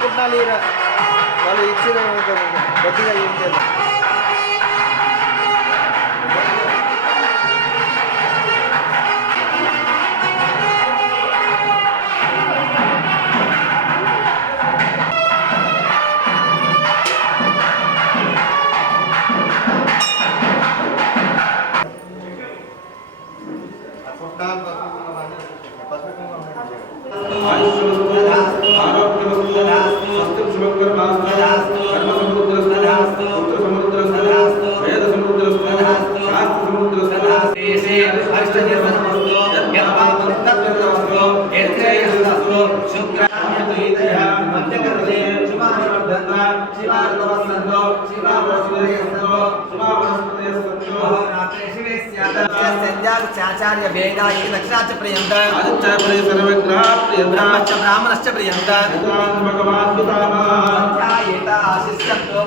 పుట్టినాలు వాళ్ళు ఇచ్చిన గట్టిగా ఏం చేయాలి. चाचार्य वेदायी दक्षिणाच पर्यंत ब्राह्मणश्च पर्यंत भगवान् पितामहः आशिष्यन्तो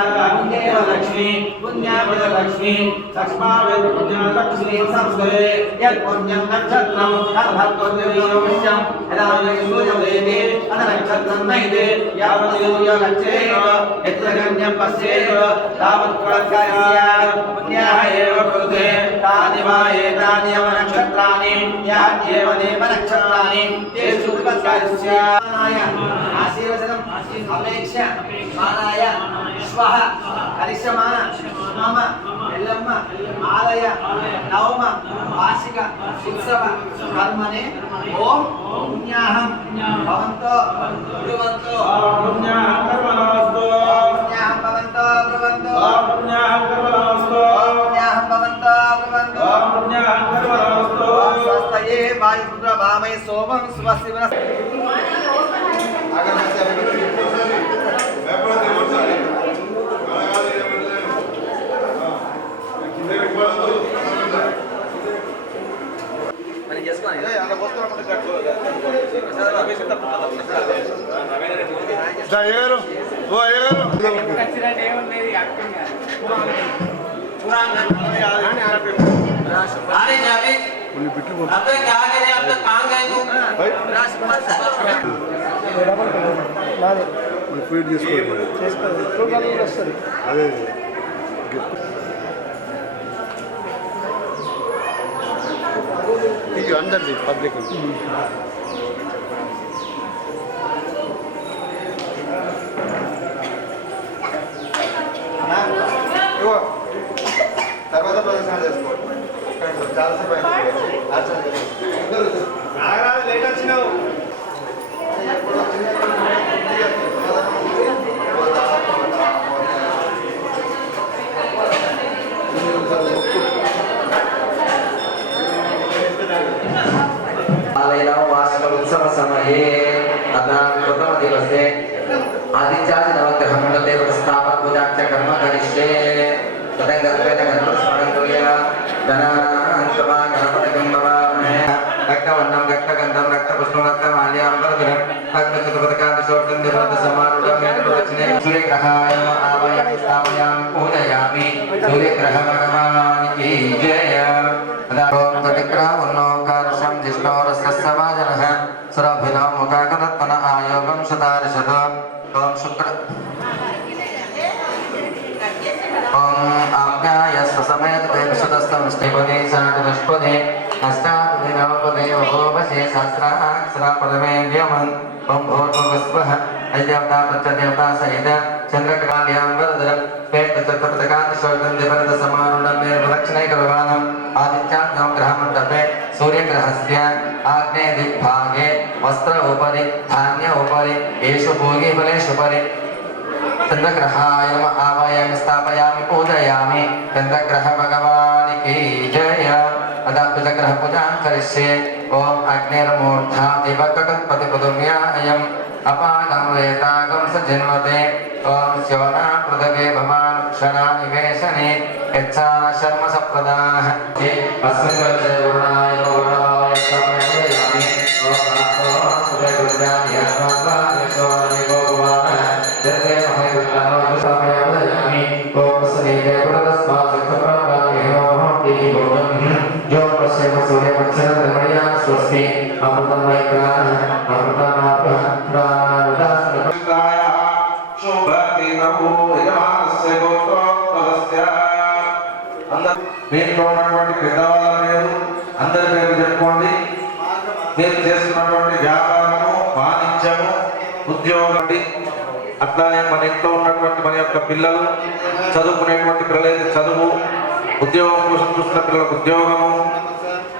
लक्ष्मी पुण्यलक्ष्मी लक्ष्मावेद पुण्यलक्ष्मी संस्कृते यत् पुण्यं नक्षत्रं तद्भक्तोद्यमोष्यं यदा सूर्योदये अनक्षत्रं नैते यावत् सूर्यो गच्छेत् यत्र गण्यं पश्येत् तावत् प्रकाशस्य पुण्याः एव कृते तानि वा एतानि एव नक्षत्राणि यान्येव देव नक्षत्राणि तेषु प्रकाशस्य आशीर्वचनम् अपेक्ष मानाय स्वः करिष्यमान मम एल्लम्म आलय नवम वार्षिक उत्सव कर्मणे ओम पुण्याहं भवन्तो ब्रुवन्तो पुण्याहं कर्मणोऽस्तु पुण्याहं भवन्तो ब्रुवन्तो पुण्याहं कर्मणोऽस्तु पुण्याहं भवन्तो ब्रुवन्तो पुण्याहं कर्मणोऽस्तु स्वस्तये वायुपुत्र वामये सोमं स्वस्तिवनः अंदर पब्लिक తర్వాత ప్రదర్శన చేసుకోండి. చాలాసేపు నాగరాజు లేట్ వచ్చినావు. वार्षिक उत्सव समये अतः प्रथम दिवसे आदित्यादि नवग्रहं देव स्थापन पूजा च कर्म करिष्ये तदङ्गत्वेन गणपतिस्मरणं कुर्या गणान्तवा गणपतिं भवामहे रक्तवर्णं रक्तगन्धं रक्तपुष्पं रक्तमाल्याम्बरधरं रक्तचतुर्पदकादिशोक्तं देवतासमारूढं प्रदक्षिणे सूर्यग्रहाय आवाहयामि स्थापयामि पूजयामि सूर्यग्रह भगवान् की जय ओम तदिग्रहवर्णोऽकारशं जिष्णोरस्य सुरभिनो मुखाकरत्मन आयोगं शतारिशत ओम शुक्र ओम आज्ञाय समेत देवशतस्थं स्थिपदे साधुष्पदे अष्टापदे नवपदे ओभवशे सहस्राक्षरा पदमे व्यमन् ओम भूर्भुवस्वः अय्यवता प्रत्यदेवता सहित चन्द्रकाल्याम्बरधरं श्वेतचतुर्पदकादिशोकं देवतासमारूढं प्रदक्षिणैकभगवानम् आदित्याग्नौ ग्रहमण्डपे सूर्यग्रहस्य आग्नेय दिग्भागे वस्त्र उपरि धान्य उपरि येषु भोगीफलेषु उपरि चन्द्रग्रहाय नमः आवाहयामि स्थापयामि पूजयामि चन्द्रग्रह भगवान् की जय अदा कुजग्रह पूजां करिष्ये ओम अग्निर्मूर्धा दिवकटपतिपदुम्या अयम् अपागं वेतागं सजन्मते ओम श्यवना पृथगे भवान् क्षणा निवेशने यच्छान शर्म सप्रदाः अस्मिन् वर्षे वरुणाय वरुणाय समयामि ओम మీలో ఉన్నటువంటి పెద్దవాళ్ళ పేరు అందరి పేరు చెప్పుకోండి. మీరు చేస్తున్నటువంటి వ్యాపారము, వాణిజ్యము, ఉద్యోగం, అట్లానే మన ఇంట్లో ఉన్నటువంటి మన యొక్క పిల్లలు చదువుకునేటువంటి పిల్లలైతే చదువు, ఉద్యోగం కోసం చూస్తున్న పిల్లలకు ఉద్యోగము,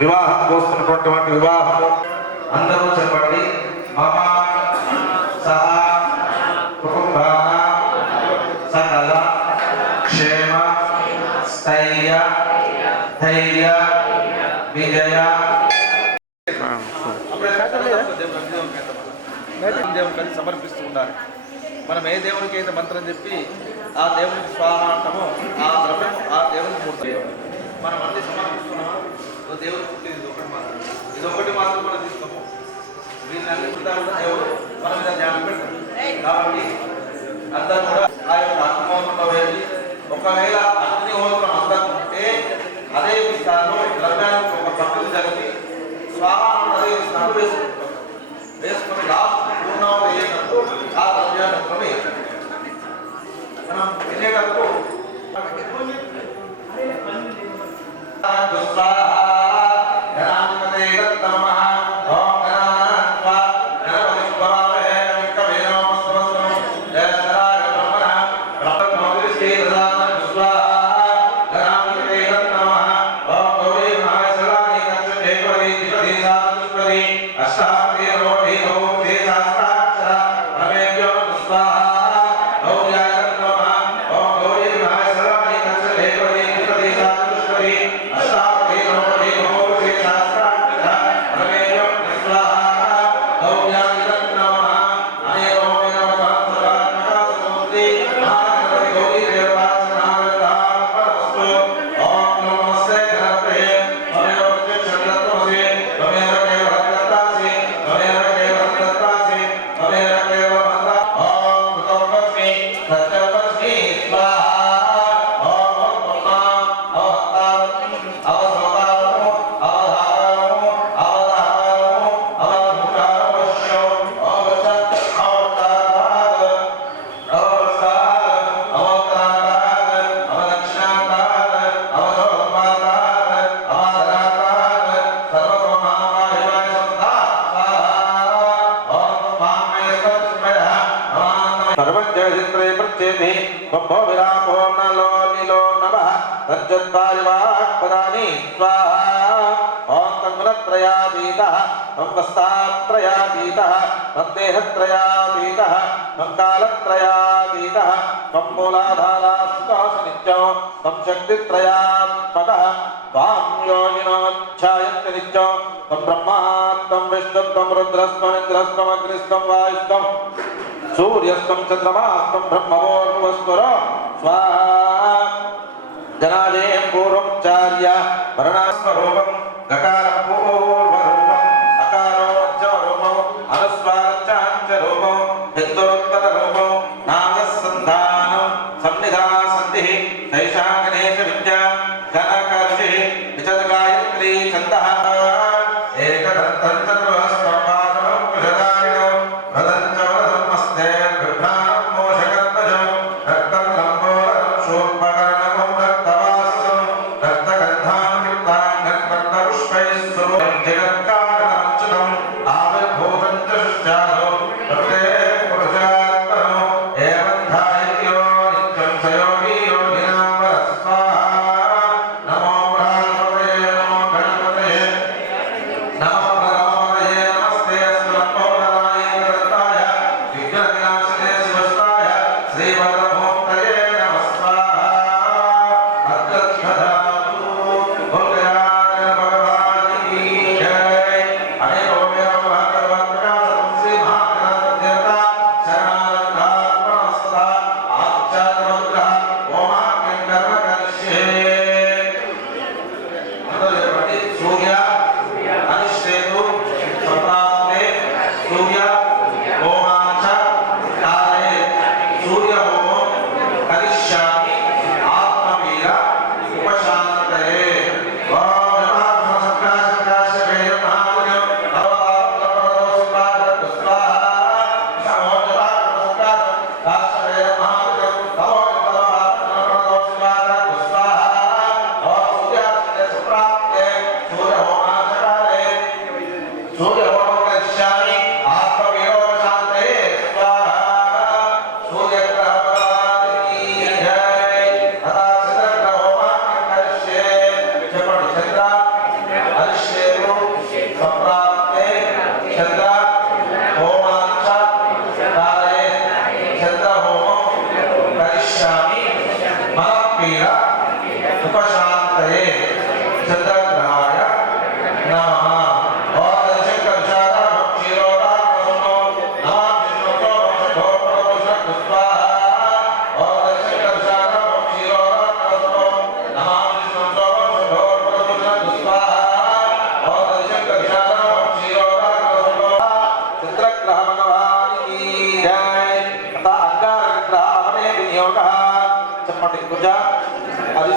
వివాహం కోస్తున్నటువంటి వివాహము. అందరూ చెప్పండి. మమ సహ కుటుంబాన సకల క్షేమ స్థైర్య ధైర్య విజయ. దేవునికి సమర్పిస్తూ ఉండాలి. మనం ఏ దేవునికి అయితే మంత్రం చెప్పి ఆ దేవునికి స్వాహ అంటామో ఆ ద్రవ్యం ఆ దేవునికి మూర్తి మనం అన్ని సమర్పిస్తున్నామా? దేవుడికి పుట్టింది ఇదొకటి మాత్రం మనం తీసుకోము. వీళ్ళన్ని కూడా దేవుడు మన మీద ధ్యానం పెడతాం. కాబట్టి అందరూ కూడా ఆ యొక్క అగ్నిహోత్రంలో వెళ్ళి ఒకవేళ అగ్నిహోత్రం అందరూ ఉంటే అదే విషయాల్లో ద్రవ్యానికి ఒక పక్కన జరిపి స్వాహాన్ని అదే విషయాలు వేసుకుని లాస్ట్ పూర్ణం వేయటప్పుడు ఆ ద్రవ్యాన్ని మనం తినేటప్పుడు त्रयातीतः देहत्रयातीतः कालत्रयातीतः मूलाधारानित्यं शक्तित्रयात्मकः त्वां योगिनोच्छायन्ति नित्यं तं ब्रह्मात्मं विष्णुं तं रुद्रस्त्वम् इन्द्रस्त्वम् अग्निस्त्वं वायुस्त्वं सूर्यस्त्वं चन्द्रमास्त्वं ब्रह्मवोर्भुवस्वरो स्वाहा जनादेयं पूर्वचार्य वर्णास्वरूपं गकारपूर्वरूपम् अकारोच्चरूपम् अनुस्वारच्चाञ्चरूपं हिन्दोत्तररूपं नागसन्धानं सन्निधासन्धिः तैषा गणेशविद्या गणकर्षिः विचदगायत्री छन्दः एकदन्तं चतुरस्रवासनं कुशदारिणो वदञ्चवदन्मस्ते बिभ्राणं मोषकर्मजं रक्तं लम्बोदरं शूर्पकर्णकं रक्तवासं रक्तगन्धां कृतां गन्धपुष्पैः सुरूपं जगत्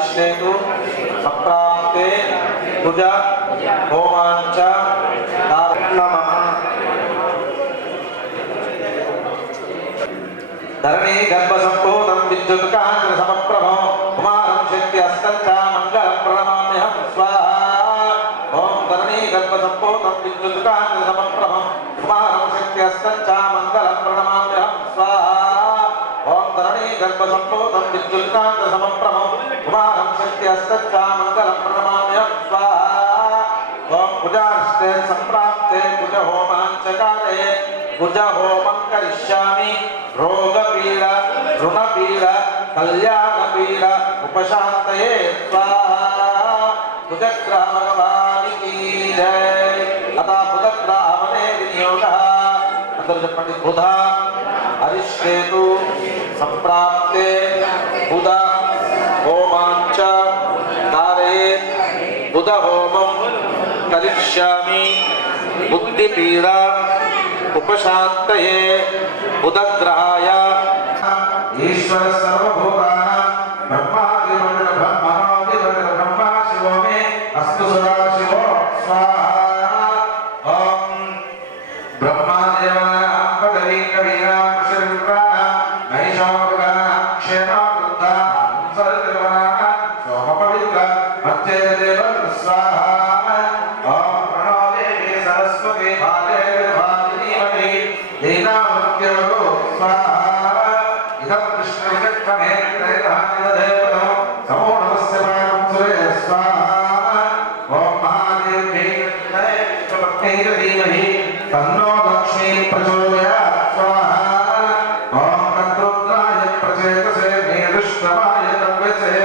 అరిష్టేతు సంప్రాప్తే కుజ హోమాంచ నమః. ధరణీ గర్భ సంభూతం విద్యుత్ కాంతి సమప్రభం కుమారం శక్తి అస్తంచ మంగళం ప్రణమామ్యహం స్వాహా. ఓం ధరణీ గర్భ సంభూతం విద్యుత్ కాంతి సమప్రభం కుమారం శక్తి అస్తంచ మంగళం ప్రణమామ్యహం స్వాహా. ఓం ధరణీ గర్భ సంభూతం విద్యుత్ కాంతి సమప్రభం కుమారం శక్తి అస్తంచ మంగళం ప్రణమామ్యహం స్వాహా. ఓం కుజార్ష్టే సంప్రాప్తే కుజ హోమాంచకారే కుజ హోమం కరిష్యామి. రోగపీడ రుణపీడ కళ్యాణపీడ ఉపశాంతయే స్వాహా. కుజగ్రహ భగవానికి జై. అథా కుజగ్రహవనే వినియోగః. అందరూ చెప్పండి. బుధ అరిష్టేతు సంప్రాప్తే బుధ హోమాంచ కారయేత్ బుధ హోమం కరిష్యామి. బుద్ధిపీడ ఉపశాంతయే బుధగ్రహాయ. ఈశ్వర సర్వభూతానాం బ్రహ్మాదివచన బ్రహ్మణోదివచన బ్రహ్మ శివో మే అస్తు సదాశివో స్వాహా. ఓం బ్రహ్మాదేవానాం పదవీం కవీనాం శరీరాణాం నైషామృగానాం క్షేమావృద్ధానాం సర్వదేవానాం సోమపవిత్ర మధ్యేదేవ స్వాహా. ఓం ప్రణోదేవి సరస్వతి భాగే దేనామృత్యవో స్వాహా. ఇదం కృష్ణవిచక్రమేంద్రదేవతం సమోఢమస్య పానం సురే స్వాహా. ఓం మహాదేవ్యై ధీమహి తన్నో లక్ష్మీ ప్రచోదయాత్ స్వాహా. ఓం కర్తృత్వాయ ప్రచేతసే మేధుష్ట్రమాయ తవ్యసే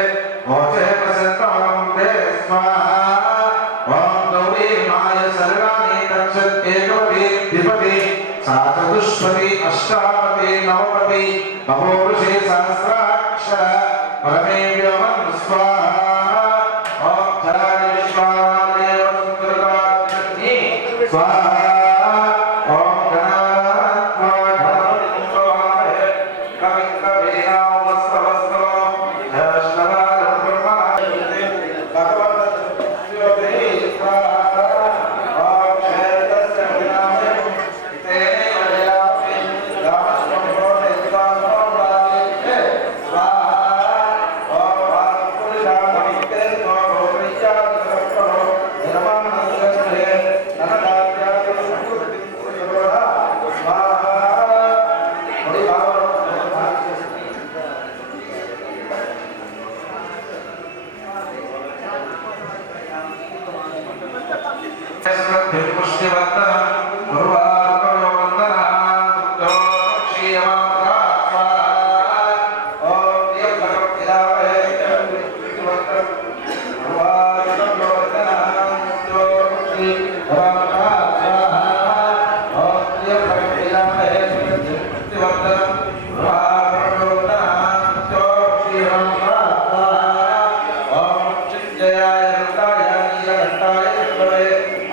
మోచేతసే తమం దే స్వాహా. ఓం గౌరీమాయ సర్వాణి తక్షత్యేకవతి ద్విపతి सा चतुष्पदी अष्टापदी नवपदी महोऋषि सहस्राक्षर परमे व्योमन् स्वाहा. ओम जलाय विश्वादेव सुन्दरकाग्नि स्वाहा. ओम गणात्मने कविं कवीनां वस्त्रवस्त्रो जयश्नराजं ब्रह्मणे भगवद्गीते स्वाहा. ओम क्षेत्रस्य विनाशे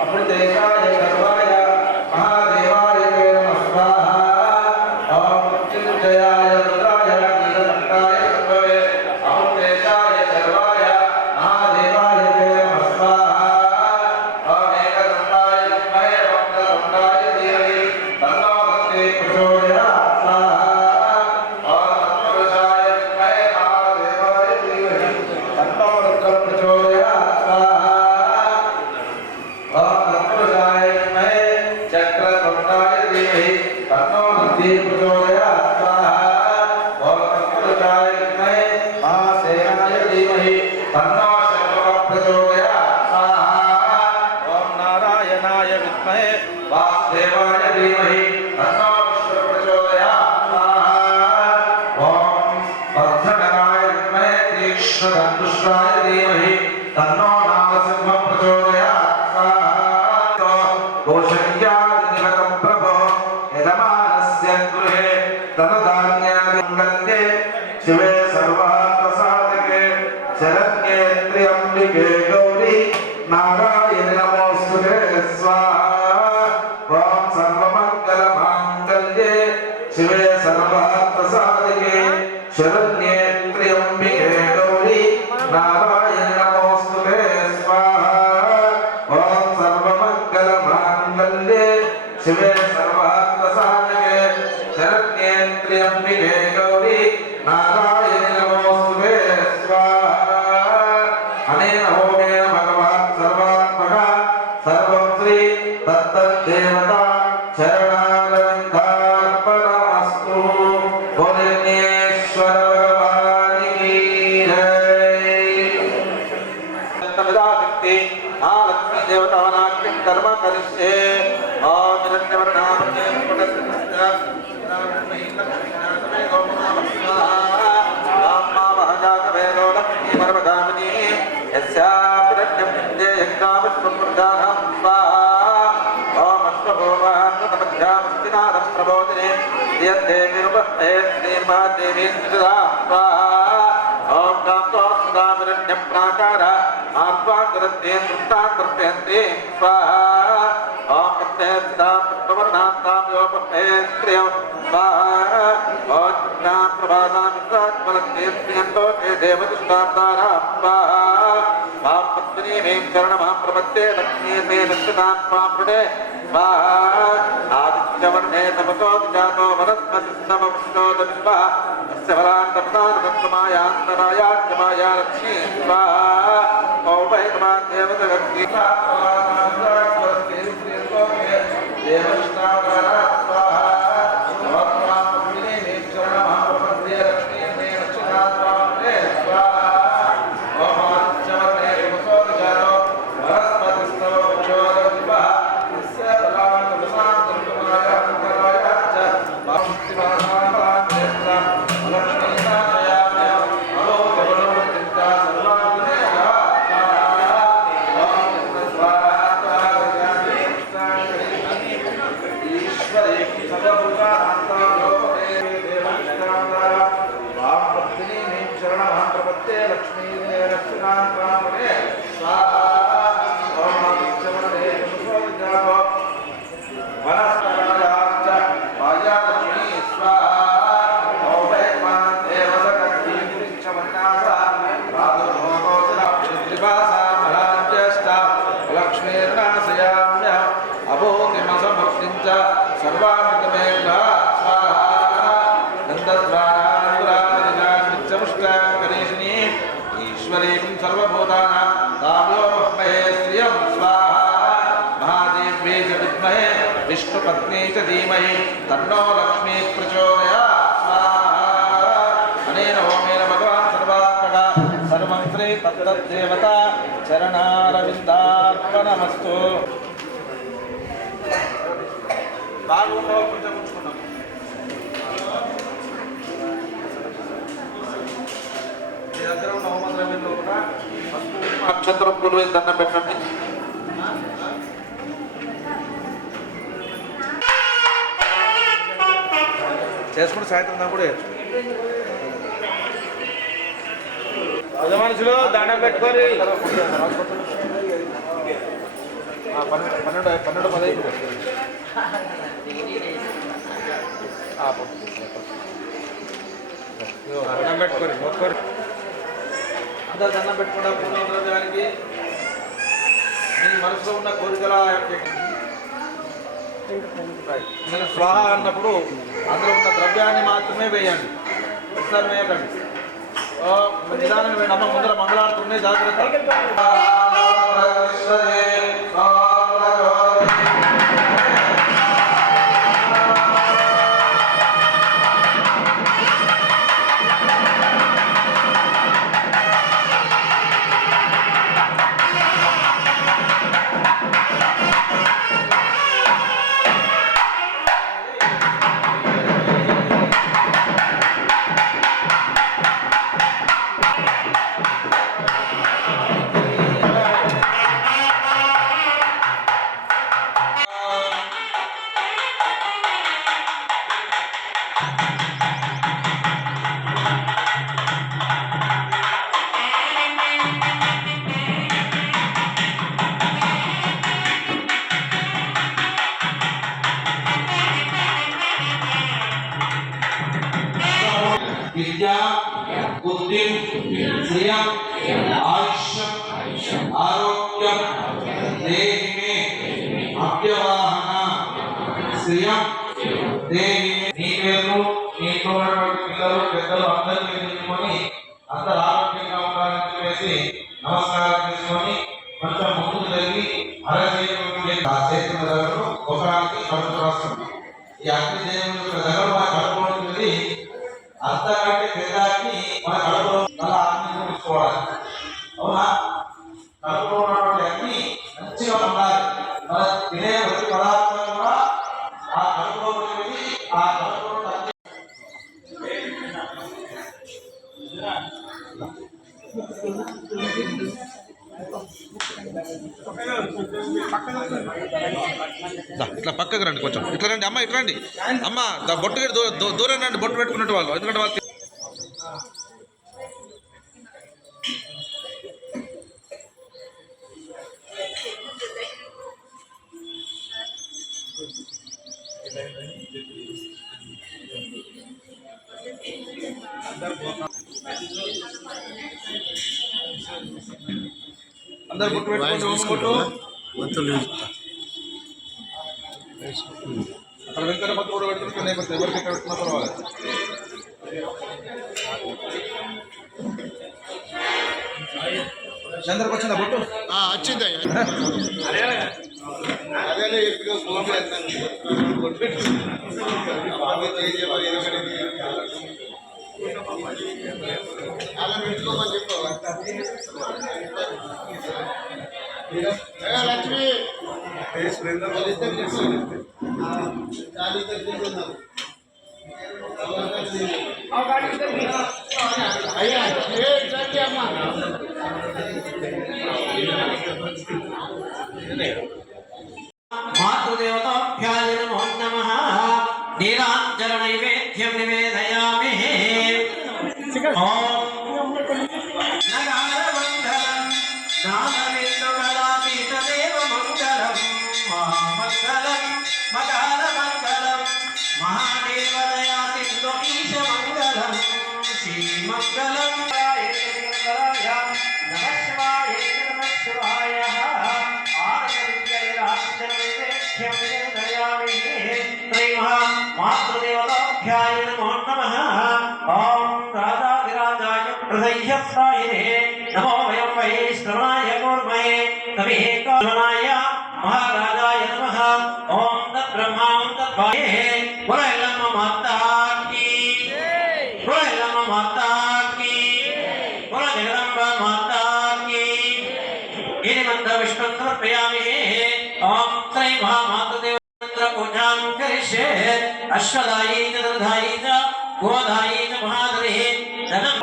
అప్పుడు దేశాయ नमोमेन भगवान् सर्वात्मक सर्वं श्री तत्तदेवता चरणारविन्दार्पणमस्तु। भुवनेश्वर भगवान् की जय। तमिदाशक्ति महालक्ष्मी देवतानाख्यं कर्म करिष्ये। ओम हिरण्यवर्णामन्ये प्रबोधने देवी ओम कामोदामरण्यं प्राकार आत्माकरन्ते तृप्ताकर्पयन्ते स्वाहा। ओम प्रवर्णान्तां योपहेत्र्यं स्वाहा। ओम प्रभातामित्रात्मलक्ष्मीं प्रियन्तोके देवदुष्टाप्तारा स्वाहा। मां पत्नी मे शरणमां प्रपद्ये लक्ष्मी मे नक्षतात्मा प्रणे स्वाहा। आदित्यवर्णे तपसो विजातो वनस्पतिस्तमविष्णोदविश्वा अस्य फलान्तपदान्तमायान्तरायाच्यमाया लक्ष्मी स्वाहा। औपैकमा देवतगत्ति देवष्टावरा स्वाहा। ईश्वरीं सर्वभूतानां ताम्योपमहे श्रियं स्वाहा। महादेव्यै च विद्महे विष्णुपत्नी च धीमहि तन्नो लक्ष्मी प्रचोदयात् स्वाहा। अनेन होमेन भगवान् सर्वात्मक सर्वं श्री तत्तदेवता चरणारविन्दार्पणमस्तु। बागुलो కొంచెం ఉంచుకున్నాం। దగ్గర ఉన్న హోమద్రవ్యంలో కూడా నక్షత్రం పూలు వేసి దండం పెట్టండి। చేసుకుంటే సాయంత్రం దాకా కూడా పెద్ద మనుషులు దండం పెట్టుకొని 12 దండం పెట్టుకొని మొక్కరు అందరు దండం పెట్టుకుంటా పుణ్యద్రవ్యానికి మీ మనసులో ఉన్న కోరికల నేను స్వాహ అన్నప్పుడు అందులో ఉన్న ద్రవ్యాన్ని మాత్రమే వేయండి, ఒకసారి వేయకండి। నిదానం వేయండి అమ్మ, ముందర మంగళాడుతున్నాయి జాగ్రత్త। विद्या बुद्धि श्रियं आयुष्य आरोग्य देहि में अव्यवाहन श्रियं देहि में नीवेनु नीतोनటువంటి పిల్లలు పెద్దలు అందరికీ నిలుచుకొని అందరూ ఆరోగ్యంగా ఉండాలని చెప్పేసి నమస్కారం తీసుకొని కొంచెం ముందుకు జరిగి చేస్తున్న ఒకరానికి కడుపు రాస్తుంది. ఈ అగ్ని దేవుని దగ్గర మన కడుపులోకి వెళ్ళి అంతకంటే పెద్దాన్ని మన కడుపులో అలా అగ్ని చూపించుకోవాలి. అవునా? కడుపులో ఉన్నటువంటి అగ్ని మంచిగా ఉండాలి. మన తినే ప్రతి పదార్థం కూడా ఆ కడుపులోకి వెళ్ళి ఆ కడుపులో ఇట్లా పక్కకు రండి, కొంచెం ఇట్లా రండి అమ్మ, ఇట్లా రండి అమ్మ. బొట్టు దూరం రండి, బొట్టు పెట్టుకున్నట్టు వాళ్ళు, ఎందుకంటే వాళ్ళు అందరు బొట్టు పెట్టుకుంటూ అక్కడ వెంకట బొట్టు కూడా పెట్టుకుంటే ఎవరికి ఎక్కడ పెట్టుకున్నా పర్వాలేదు. చంద్రకు వచ్చిందా బొట్టు? వచ్చింది. లక్ష్మి అయ్యా అమ్మా మాతృదేవతాభ్యాయ నమో నమః. నీరాంజన నైవేద్యం నివేదయామి. ఓం నగారమంగళం నాదవిందుగలాపీఠదేవ మంగళం మహామంగళం మగారమంగళం మహాదేవదయా సింధు ఈశ మంగళం శ్రీమంగళం. నమః శివాయ నమః శివాయ. మాతృదేవతాభ్యాయ నమో నమః. ఓం రాజాధిరాజాయ ప్రసహ్యస్థాయినే నమో వయం వై శ్రవణాయ కూర్మయే తమేకాయ మహారాజాయ నమః. ఓం తద్బ్రహ్మాం తద్వాయే పురయల్లమ్మ మాతాకి పురయల్లమ్మ మాతాకి పుర జగదంబ మాతాకి. ఇది మంత్ర విష్ణు సమర్పయామి. ఓం శ్రీ మహామాతృదేవ పూజాం కరిష్యే. అశ్వదాయీ చ దధాయీ చ గోదాయీ చ మహాదరే ధనం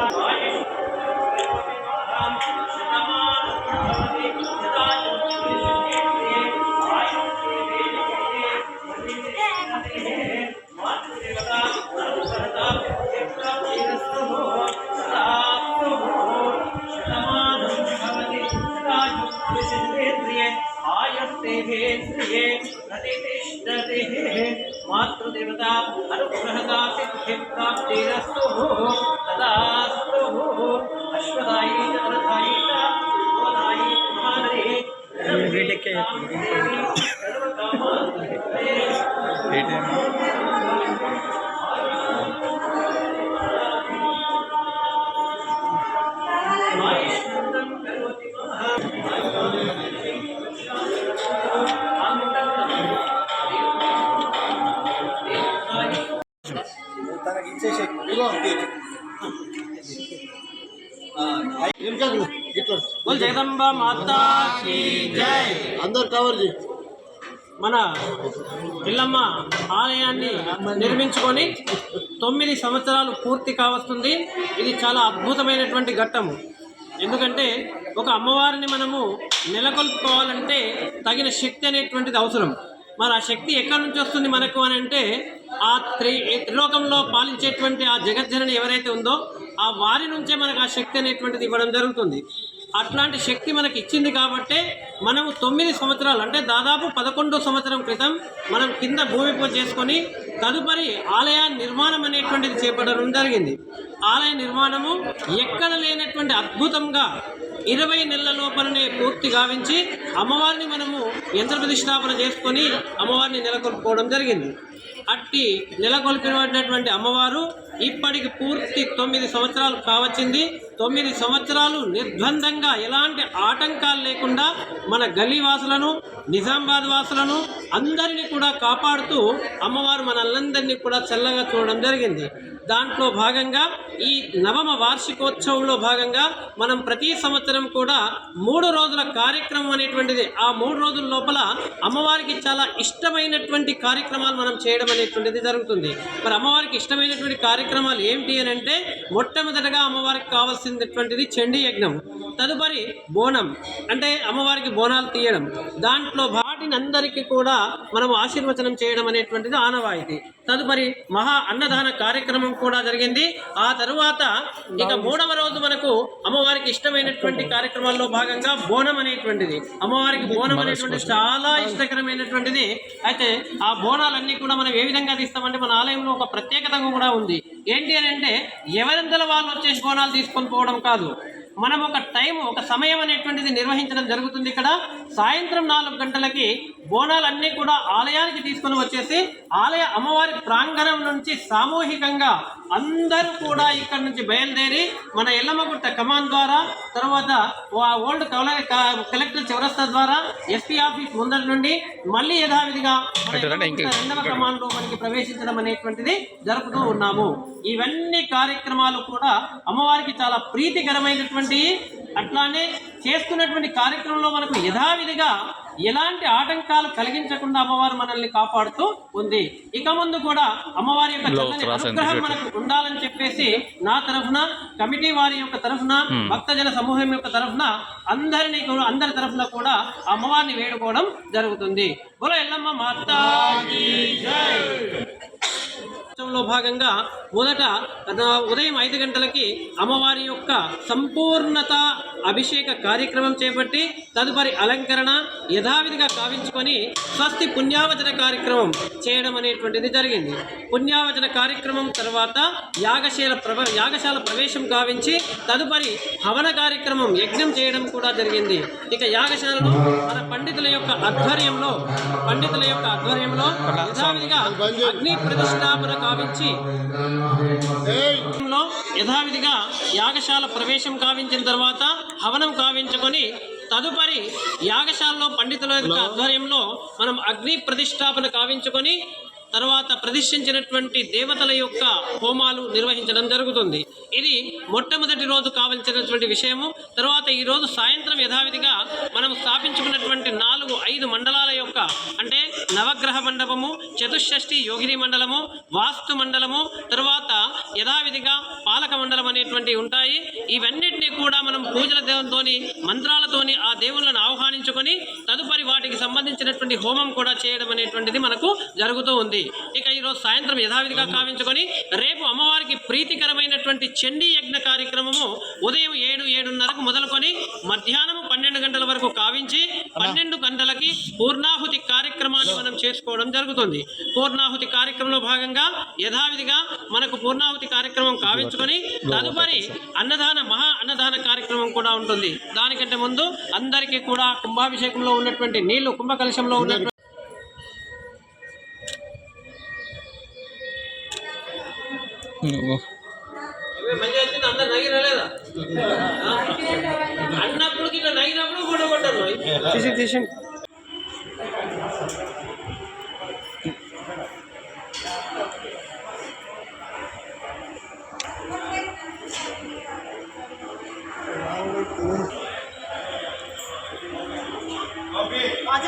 మాతృదేవత అనుగ్రహదా సిద్ధి ప్రాప్తిరస్తు తదాస్తు. అశ్వదాయీ చ గోదాయీ చ మహాదరే తనకి ఇచ్చేసే జగదంబ మాతా కీ జై. అందరు కవర్ చేయి. మన ఇల్లమ్మ ఆలయాన్ని నిర్మించుకొని 9 సంవత్సరాలు పూర్తి కావస్తుంది. ఇది చాలా అద్భుతమైనటువంటి ఘట్టము. ఎందుకంటే ఒక అమ్మవారిని మనము నెలకొల్పుకోవాలంటే తగిన శక్తి అనేటువంటిది అవసరం. మరి ఆ శక్తి ఎక్కడి నుంచి వస్తుంది మనకు అని అంటే ఆ త్రిలోకంలో పాలించేటువంటి ఆ జగజ్జనని ఎవరైతే ఉందో ఆ వారి నుంచే మనకు ఆ శక్తి అనేటువంటిది ఇవ్వడం జరుగుతుంది. అట్లాంటి శక్తి మనకి ఇచ్చింది కాబట్టే మనము 9 సంవత్సరాలు అంటే దాదాపు 11వ సంవత్సరం క్రితం మనం కింద భూమి పూజ చేసుకొని తదుపరి ఆలయ నిర్మాణం అనేటువంటిది చేపట్టడం జరిగింది. ఆలయ నిర్మాణము ఎక్కడ లేనటువంటి అద్భుతంగా 20 నెలల లోపలనే పూర్తి గావించి అమ్మవారిని మనము యంత్ర ప్రతిష్టాపన చేసుకొని అమ్మవారిని నెలకొల్పుకోవడం జరిగింది. అట్టి నెలకొల్పినటువంటి అమ్మవారు ఇప్పటికి పూర్తి 9 సంవత్సరాలు కావచ్చింది. 9 సంవత్సరాలు నిర్బంధంగా ఎలాంటి ఆటంకాలు లేకుండా మన గల్లీ వాసులను, నిజామాబాద్ వాసులను అందరినీ కూడా కాపాడుతూ అమ్మవారు మనల్నందరినీ కూడా చల్లగా చూడడం జరిగింది. దాంట్లో భాగంగా ఈ నవమ వార్షికోత్సవంలో భాగంగా మనం ప్రతి సంవత్సరం కూడా 3 రోజుల కార్యక్రమం అనేటువంటిది, ఆ 3 రోజుల లోపల అమ్మవారికి చాలా ఇష్టమైనటువంటి కార్యక్రమాలు మనం చేయడం అనేటువంటిది జరుగుతుంది. మరి అమ్మవారికి ఇష్టమైనటువంటి కార్యక్రమాలు ఏమిటి అని అంటే, మొట్టమొదటగా అమ్మవారికి కావాల్సినటువంటిది చండీ యజ్ఞం, తదుపరి బోనం అంటే అమ్మవారికి బోనాలు తీయడం, దాంట్లో వాటిని అందరికీ కూడా మనం ఆశీర్వచనం చేయడం అనేటువంటిది ఆనవాయితీ. తదుపరి మహా అన్నదాన కార్యక్రమం కూడా జరిగింది. ఆ తరువాత ఇక 3వ రోజు మనకు అమ్మవారికి ఇష్టమైనటువంటి కార్యక్రమాల్లో భాగంగా బోనం అనేటువంటిది, అమ్మవారికి బోనం అనేటువంటిది చాలా ఇష్టకరమైనటువంటిది. అయితే ఆ బోనాలన్నీ కూడా మనం ఏ విధంగా తీస్తామంటే, మన ఆలయంలో ఒక ప్రత్యేకత కూడా ఉంది. ఏంటి అని అంటే, ఎవరంతల వాళ్ళు వచ్చేసి బోనాలు తీసుకొని పోవడం కాదు, మనం ఒక టైం, ఒక సమయం అనేటువంటిది నిర్వహించడం జరుగుతుంది. ఇక్కడ సాయంత్రం 4 గంటలకి బోనాలన్నీ కూడా ఆలయానికి తీసుకొని వచ్చేసి ఆలయ అమ్మవారి ప్రాంగణం నుంచి సామూహికంగా అందరూ కూడా ఇక్కడ నుంచి బయలుదేరి మన ఎల్లమ్మగుట్ట కమాన్ ద్వారా, తర్వాత ఓల్డ్ కలెక్టర్ చౌరస్తా ద్వారా ఎస్పీ ఆఫీస్ ముందర నుండి మళ్ళీ యథావిధిగా 2వ కమాన్లో మనకి ప్రవేశించడం అనేటువంటిది జరుపుతూ ఉన్నాము. ఇవన్నీ కార్యక్రమాలు కూడా అమ్మవారికి చాలా ప్రీతికరమైనటువంటి, అట్లానే చేస్తున్నటువంటి కార్యక్రమంలో మనకు యథావిధిగా ఎలాంటి ఆటంకాలు కలిగించకుండా అమ్మవారు మనల్ని కాపాడుతూ ఉంది. ఇక ముందు కూడా అమ్మవారి యొక్క అనుగ్రహం మనకు ఉండాలని చెప్పేసి నా తరఫున, కమిటీ వారి యొక్క తరఫున, భక్తజన సమూహం యొక్క తరఫున అందరి తరఫున కూడా అమ్మవారిని వేడుకోవడం జరుగుతుంది. బోలో ఎల్లమ్మ మాతాకి జై. లో భాగంగా మొదట ఉదయం 5 గంటలకి అమ్మవారి యొక్క సంపూర్ణత అభిషేక కార్యక్రమం చేపట్టి తదుపరి అలంకరణ యథావిధిగా కావించుకొని స్వస్తి పుణ్యావచన కార్యక్రమం చేయడం అనేటువంటిది జరిగింది. పుణ్యావచన కార్యక్రమం తర్వాత యాగశాల ప్రవేశం కావించి తదుపరి హవన కార్యక్రమం, యజ్ఞం చేయడం కూడా జరిగింది. ఇక యాగశాలలో మన పండితుల యొక్క ఆధ్వర్యంలో యథావిధిగా అగ్ని ప్రతిష్టాపన కావించి యథావిధిగా యాగశాల ప్రవేశం కావించిన తర్వాత హవనం కావించుకొని తదుపరి యాగశాలలో పండితుల యొక్క ఆధ్వర్యంలో మనం అగ్ని ప్రతిష్టాపన కావించుకొని తర్వాత ప్రతిష్ఠించినటువంటి దేవతల యొక్క హోమాలు నిర్వహించడం జరుగుతుంది. ఇది మొట్టమొదటి రోజు కావాల్సినటువంటి విషయము. తర్వాత ఈ రోజు సాయంత్రం యథావిధిగా మనం స్థాపించుకున్నటువంటి 4-5 మండలాల యొక్క, అంటే నవగ్రహ మండపము, చతుషష్ఠి యోగిని మండలము, వాస్తు మండలము, తర్వాత యథావిధిగా పాలక మండలం అనేటువంటివి ఉంటాయి. ఇవన్నిటినీ కూడా మనం పూజల దేవునితోని, మంత్రాలతోని ఆ దేవుళ్ళను ఆహ్వానించుకొని తదుపరి వాటికి సంబంధించినటువంటి హోమం కూడా చేయడం అనేటువంటిది మనకు జరుగుతూ ఉంది. ఇక ఈరోజు సాయంత్రం యథావిధిగా కావించుకొని రేపు అమ్మవారికి ప్రీతికరమైనటువంటి చండీ యజ్ఞ కార్యక్రమము ఉదయం 7-7:30కు మొదలుకొని మధ్యాహ్నం 12 గంటల వరకు కావించి 12 గంటలకి పూర్ణాహుతి కార్యక్రమాన్ని మనం చేసుకోవడం జరుగుతుంది. పూర్ణాహుతి కార్యక్రమంలో భాగంగా యథావిధిగా మనకు పూర్ణాహుతి కార్యక్రమం కావించుకొని తదుపరి మహా అన్నదాన కార్యక్రమం కూడా ఉంటుంది. దానికంటే ముందు అందరికీ కూడా కుంభాభిషేకంలో ఉన్నటువంటి నీళ్లు, కుంభకలశంలో ఉన్నటువంటి అన్నప్పుడు ఇట్లా నగినప్పుడు కూడా కొట్టారు. आज